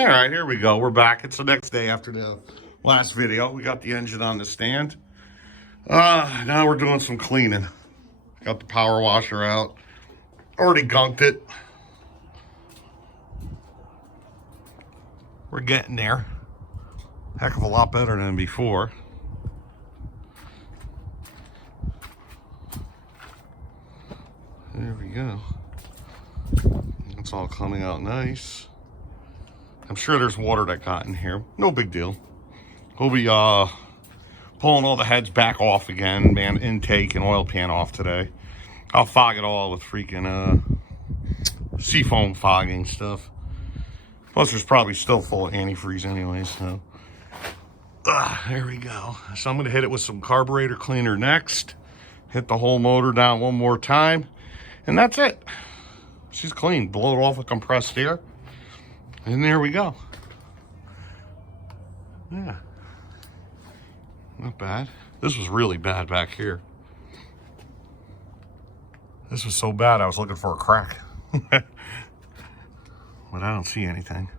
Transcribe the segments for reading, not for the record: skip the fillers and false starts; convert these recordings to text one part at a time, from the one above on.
All right, here we go. We're back. It's the next day after the last video. We got the engine on the stand. Now we're doing some cleaning. Got the power washer out. Already gunked it. We're getting there. Heck of a lot better than before. There we go. It's all coming out nice. I'm sure there's water that got in here. No big deal. We'll be pulling all the heads back off again, man. Intake and oil pan off today. I'll fog it all with freaking seafoam fogging stuff. Plus, there's probably still full of antifreeze anyway, so. There we go. So I'm going to hit it with some carburetor cleaner next. Hit the whole motor down one more time. And that's it. She's clean. Blow it off with compressed air. And there we go. Yeah. Not bad. This was really bad back here. This was so bad I was looking for a crack. But I don't see anything.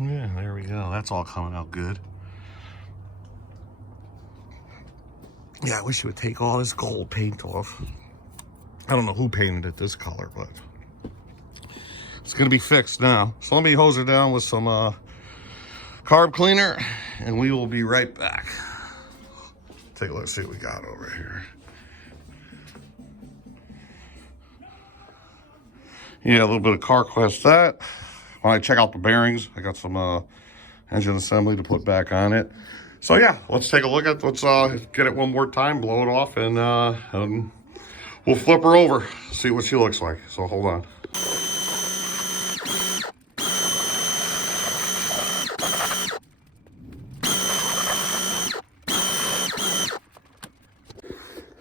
Yeah, there we go. That's all coming out good. Yeah, I wish it would take all this gold paint off. I don't know who painted it this color, but it's gonna be fixed now. So let me hose her down with some carb cleaner, and we will be right back. Take a look, see what we got over here. Yeah, a little bit of CarQuest that. When I check out the bearings, I got some engine assembly to put back on it. So yeah, let's take a look at, let's get it one more time, blow it off, and we'll flip her over, see what she looks like. So hold on.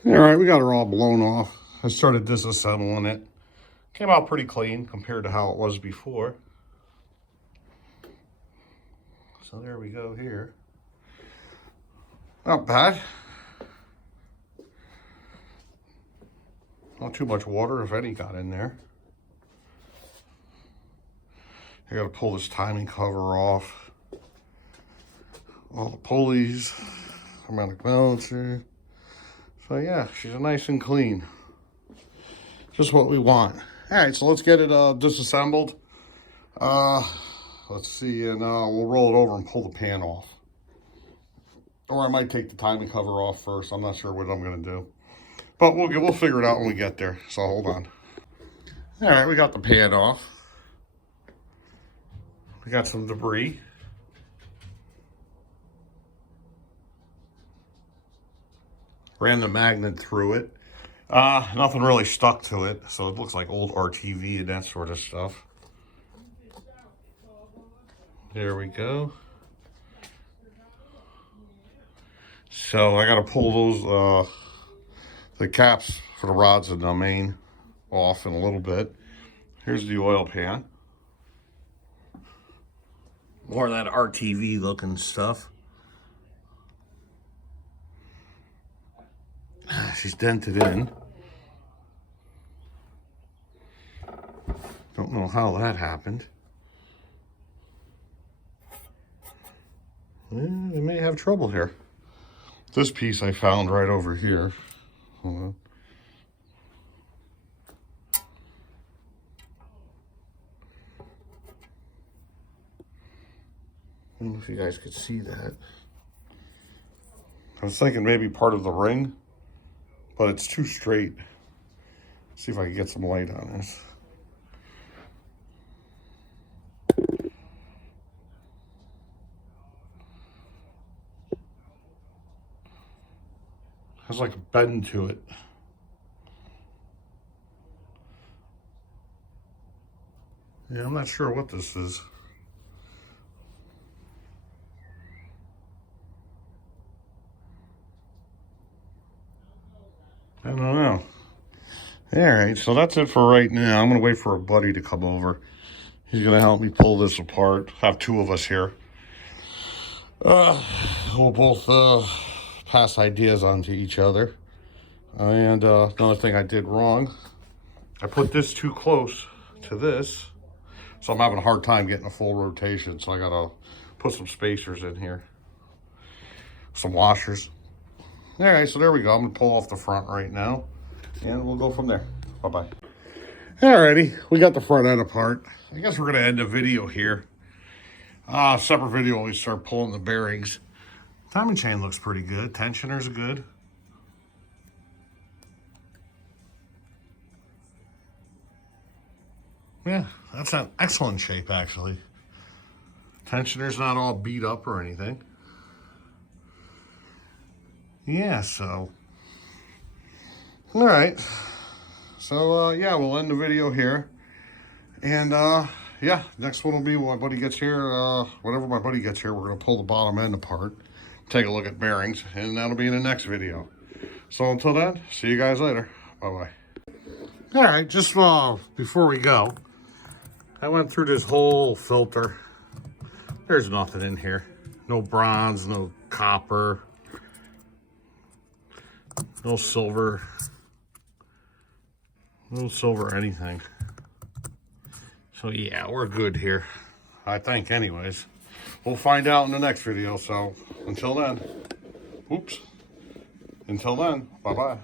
All right, we got her all blown off. I started disassembling it. Came out pretty clean compared to how it was before. So there we go here. Not bad. Not too much water, if any, got in there. I gotta pull this timing cover off. All the pulleys, harmonic balancer. So yeah, she's nice and clean. Just what we want. All right, so let's get it disassembled. Let's see, and we'll roll it over and pull the pan off. Or I might take the timing cover off first. I'm not sure what I'm gonna do. But we'll figure it out when we get there, so hold on. All right, we got the pan off. We got some debris. Ran the magnet through it. Nothing really stuck to it, so it looks like old RTV and that sort of stuff. There we go. So I gotta pull those, the caps for the rods and the main off in a little bit. Here's the oil pan. More of that RTV looking stuff. She's dented in. Don't know how that happened. Yeah, they may have trouble here. This piece I found right over here. Hold on. I don't know if you guys could see that. I was thinking maybe part of the ring, but it's too straight. Let's see if I can get some light on this. Has like a bend to it. Yeah, I'm not sure what this is. I don't know. All right, so that's it for right now. I'm gonna wait for a buddy to come over. He's gonna help me pull this apart. Have two of us here. We'll both pass ideas on to each other. And another thing I did wrong, I put this too close to this, so I'm having a hard time getting a full rotation. So I gotta put some spacers in here, some washers. All right, so there we go. I'm gonna pull off the front right now, and we'll go from there. Bye-bye. Alrighty, we got the front end apart. I guess we're gonna end the video here. Separate video when we start pulling the bearings. Timing chain looks pretty good. Tensioners good. Yeah, that's an excellent shape actually. Tensioner's not all beat up or anything. Yeah, so. All right. So, yeah, we'll end the video here. And, yeah, next one will be when my buddy gets here. Whenever my buddy gets here, we're going to pull the bottom end apart, take a look at bearings, and that'll be in the next video. So until then, see you guys later. Bye-bye. All right, just before we go, I went through this whole filter. There's nothing in here. No bronze, no copper, no silver. No silver or anything. So yeah, we're good here. I think anyways. We'll find out in the next video. So until then, oops. Until then, bye-bye.